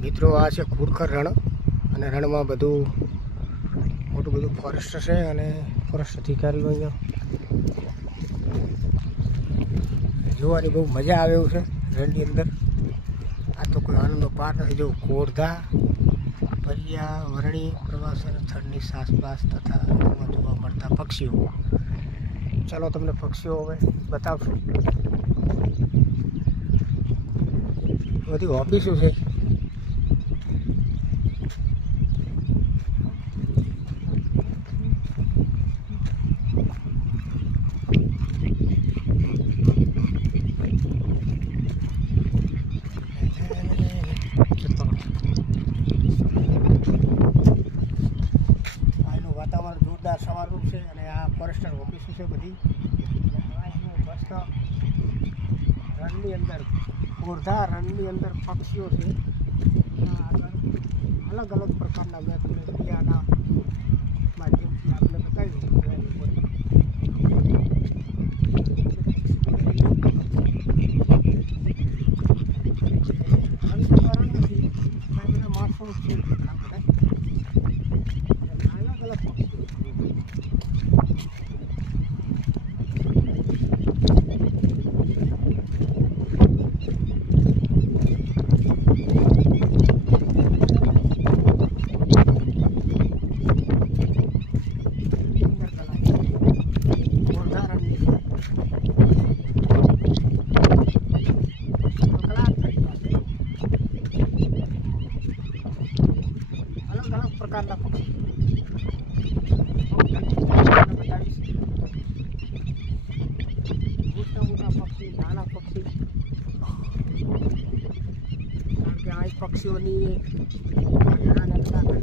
મિત્રો આ છે ખુડખર રણ અને રણમાં બધું મોટું બધું ફોરેસ્ટ છે અને ફોરેસ્ટ અધિકારીઓ અહીંયા જોવાની બહુ મજા આવે એવું છે રણની અંદર. આ તો કોઈ આનંદનો પાર નથી. જો કોરધા પર્યાવરણીય પ્રવાસન સ્થળની આસપાસ તથા એમાં જોવા મળતા પક્ષીઓ. ચાલો તમને પક્ષીઓ હવે બતાવશું. બધી ઓફિસો છે. અહીંનું વાતાવરણ જોરદાર સવારનું છે અને આ ફોરેસ્ટર ઓફિસો છે બધી. મસ્ત રણની અંદર કોરધા રણની અંદર પક્ષીઓ છે. અલગ અલગ પ્રકારના મેં તમને મીડિયાના માધ્યમથી આપણે બતાવ્યું. માણસો છે અલગ અલગ પક્ષીઓ. અલગ અલગ પ્રકારના પક્ષી બતાવીશ. મોટા મોટા પક્ષી, નાના પક્ષી. કારણ કે આ પક્ષીઓની હેરાન કરી શકે.